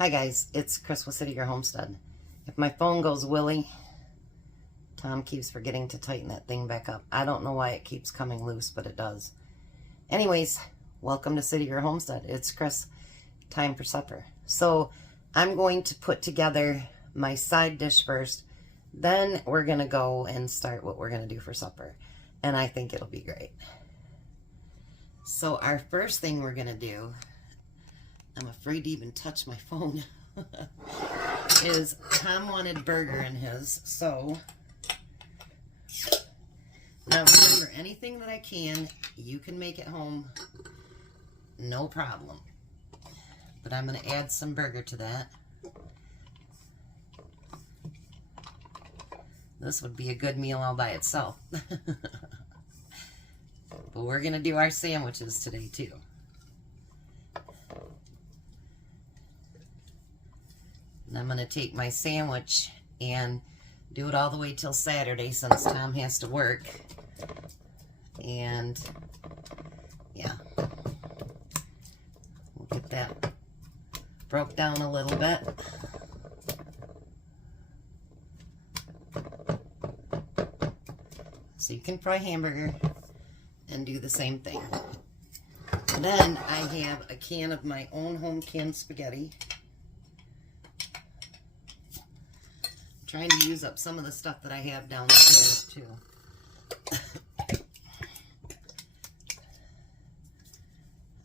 Hi guys, it's Chris with City Gear Homestead. If my phone goes willy, Tom keeps forgetting to tighten that thing back up. I don't know why it keeps coming loose, but it does. Anyways, welcome to City Gear Homestead. It's Chris. Time for supper. So I'm going to put together my side dish first. Then we're going to go and start what we're going to do for supper. And I think it'll be great. So our first thing we're going to do, I'm afraid to even touch my phone, is Tom wanted burger in his. So now remember, anything that I can, you can make at home, no problem. But I'm going to add some burger to that. This would be a good meal all by itself. But we're going to do our sandwiches today too. And I'm going to take my sandwich and do it all the way till Saturday since Tom has to work. And yeah, we'll get that broke down a little bit. So you can fry hamburger and do the same thing. And then I have a can of my own home canned spaghetti. I'm trying to use up some of the stuff that I have downstairs too.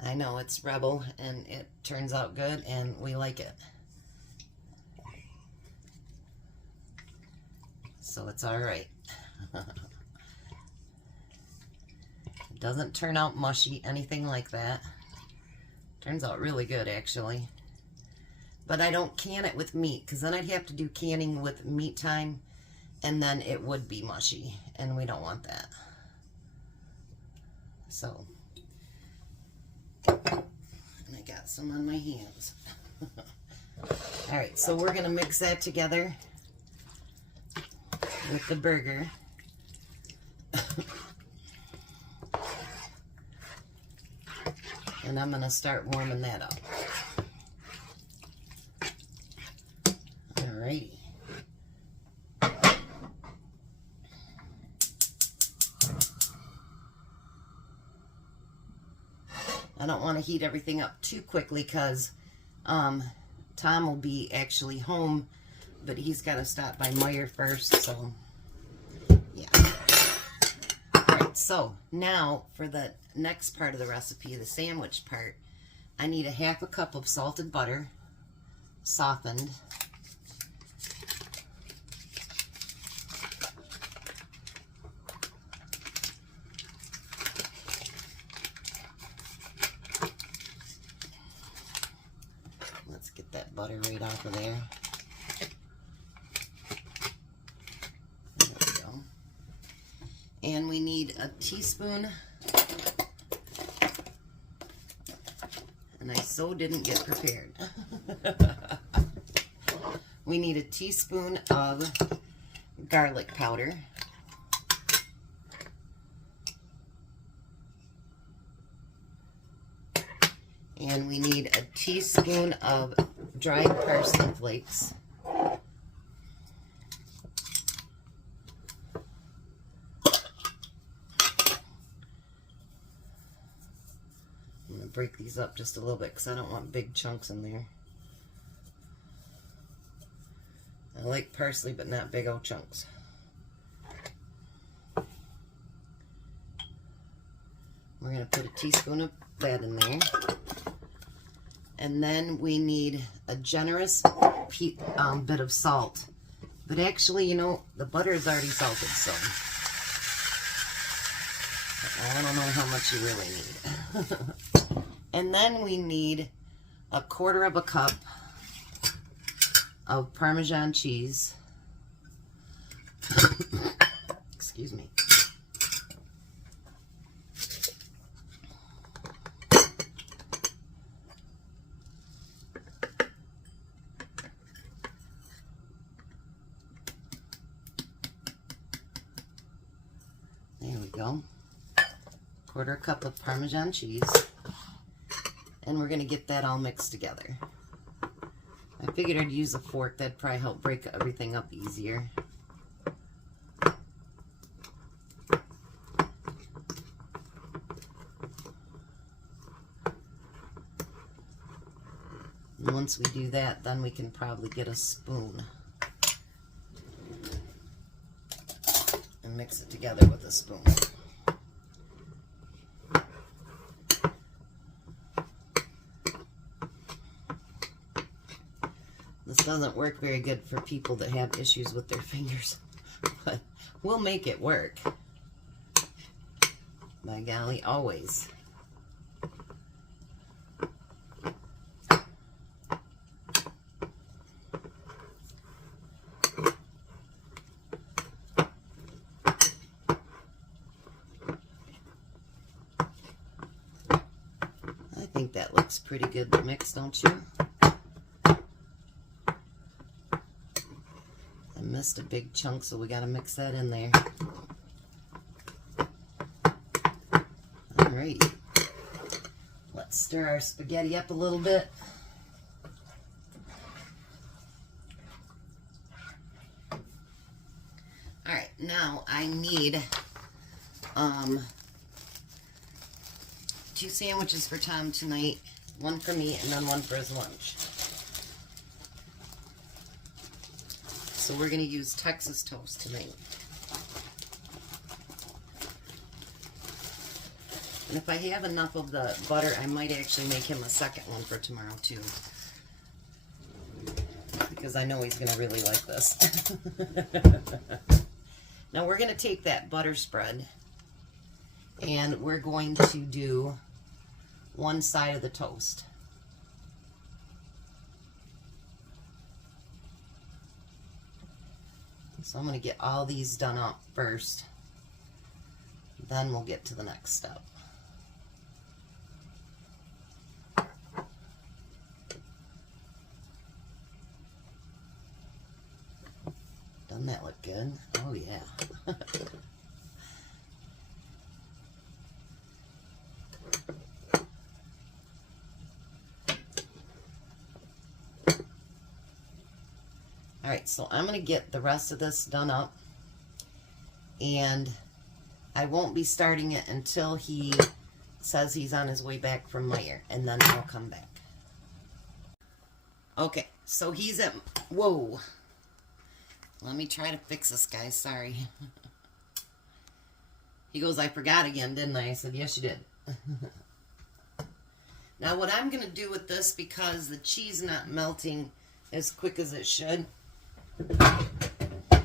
I know it's Rebel and it turns out good and we like it. So it's alright. It doesn't turn out mushy, anything like that. Turns out really good actually. But I don't can it with meat because then I'd have to do canning with meat time and then it would be mushy and we don't want that. So, and I got some on my hands. Alright, so we're going to mix that together with the burger. And I'm going to start warming that up. Alrighty. I don't want to heat everything up too quickly because Tom will be actually home, but he's got to stop by Meijer first, so yeah. Alright, so now for the next part of the recipe, the sandwich part, I need a half a cup of salted butter, softened. Let's get that butter right off of there. There we go. And we need a teaspoon, and I so didn't get prepared. We need a teaspoon of garlic powder. And we need a teaspoon of dried parsley flakes. I'm going to break these up just a little bit because I don't want big chunks in there. I like parsley, but not big old chunks. We're going to put a teaspoon of that in there. And then we need a generous bit of salt. But actually, you know, the butter is already salted, so I don't know how much you really need. And then we need a quarter of a cup of Parmesan cheese. Excuse me. There we go. Quarter cup of Parmesan cheese. And we're going to get that all mixed together. Figured I'd use a fork. That'd probably help break everything up easier. And once we do that, then we can probably get a spoon and mix it together with a spoon. This doesn't work very good for people that have issues with their fingers, but we'll make it work. By golly, always. I think that looks pretty good mixed, don't you? I missed a big chunk, so we got to mix that in there. Alright, let's stir our spaghetti up a little bit. Alright, now I need 2 sandwiches for Tom tonight. One for me and then one for his lunch. So we're going to use Texas toast tonight. And if I have enough of the butter, I might actually make him a second one for tomorrow too. Because I know he's going to really like this. Now we're going to take that butter spread and we're going to do one side of the toast. So I'm going to get all these done up first. Then we'll get to the next step. Doesn't that look good? Oh yeah. Alright, so I'm going to get the rest of this done up, and I won't be starting it until he says he's on his way back from Meijer, and then I'll come back. Okay, so he's at, whoa, let me try to fix this, guys, sorry. He goes, I forgot again, didn't I? I said, yes, you did. Now, what I'm going to do with this, because the cheese is not melting as quick as it should,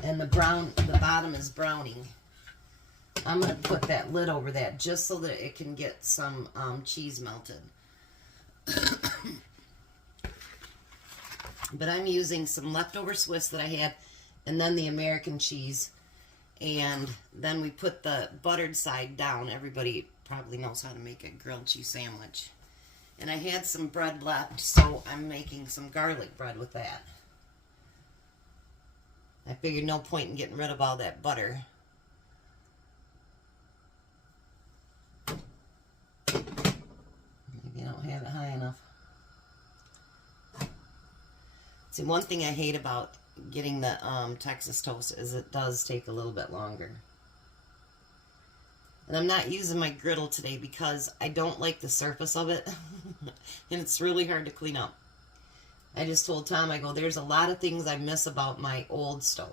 and the bottom is browning, I'm going to put that lid over that just so that it can get some cheese melted. But I'm using some leftover Swiss that I had, and then the American cheese, and then we put the buttered side down. Everybody probably knows how to make a grilled cheese sandwich. And I had some bread left, so I'm making some garlic bread with that. I figured no point in getting rid of all that butter. Maybe I don't have it high enough. See, one thing I hate about getting the Texas toast is it does take a little bit longer. And I'm not using my griddle today because I don't like the surface of it. And it's really hard to clean up. I just told Tom, I go, there's a lot of things I miss about my old stove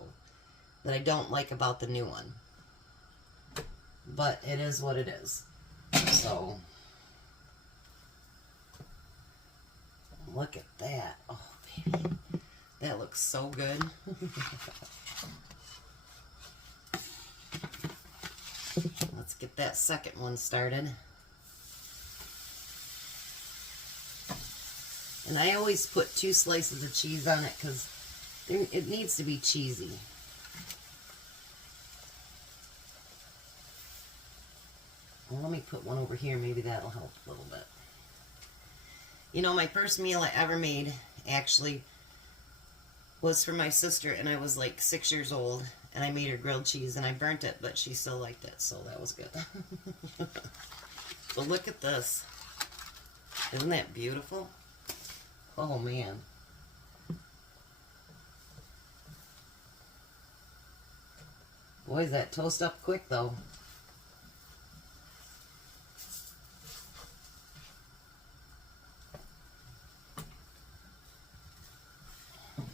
that I don't like about the new one. But it is what it is. So, look at that. Oh, baby. That looks so good. Let's get that second one started. And I always put 2 slices of cheese on it because it needs to be cheesy. Well, let me put one over here. Maybe that'll help a little bit. You know, my first meal I ever made actually was for my sister, and I was like 6 years old, and I made her grilled cheese, and I burnt it, but she still liked it, so that was good. But look at this. Isn't that beautiful? Oh, man. Boy, does that toast up quick, though.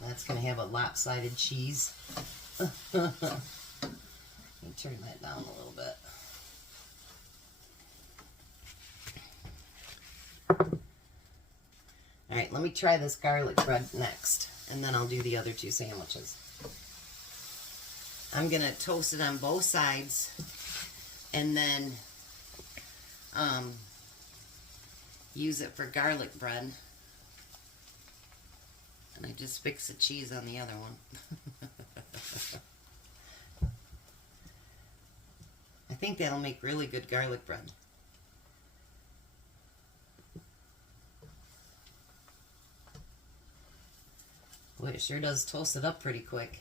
That's going to have a lopsided cheese. Let me turn that down a little bit. All right, let me try this garlic bread next, and then I'll do the other two sandwiches. I'm going to toast it on both sides, and then use it for garlic bread. And I just fix the cheese on the other one. I think that'll make really good garlic bread. Boy, it sure does toast it up pretty quick.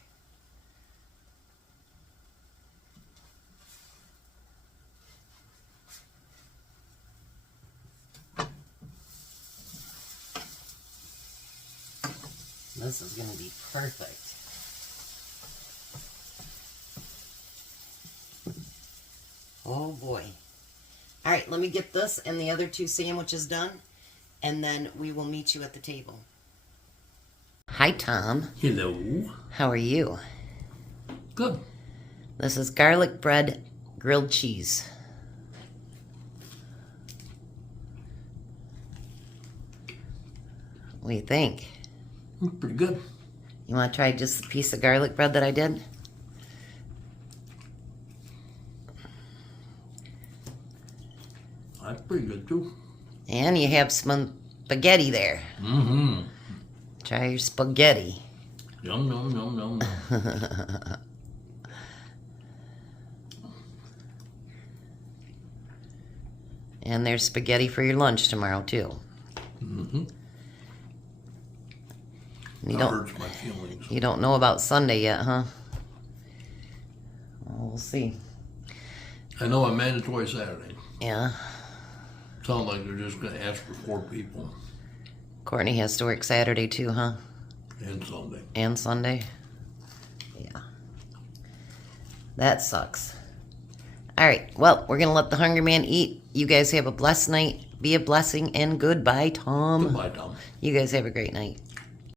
This is going to be perfect. Oh boy. All right, let me get this and the other two sandwiches done, and then we will meet you at the table. Hi, Tom. Hello. How are you? Good. This is garlic bread, grilled cheese. What do you think? Pretty good. You want to try just the piece of garlic bread that I did? That's pretty good too. And you have some spaghetti there. Mm-hmm. Try your spaghetti. Yum, yum, yum, yum. And there's spaghetti for your lunch tomorrow, too. Mm-hmm. You That don't, hurts my feelings. you don't know about Sunday yet, huh? Well, we'll see. I know a mandatory Saturday. Yeah. Sounds like they're just going to ask for 4 people. Courtney has to work Saturday, too, huh? And Sunday. And Sunday? Yeah. That sucks. All right. Well, we're going to let the hungry man eat. You guys have a blessed night. Be a blessing, and goodbye, Tom. Goodbye, Tom. You guys have a great night.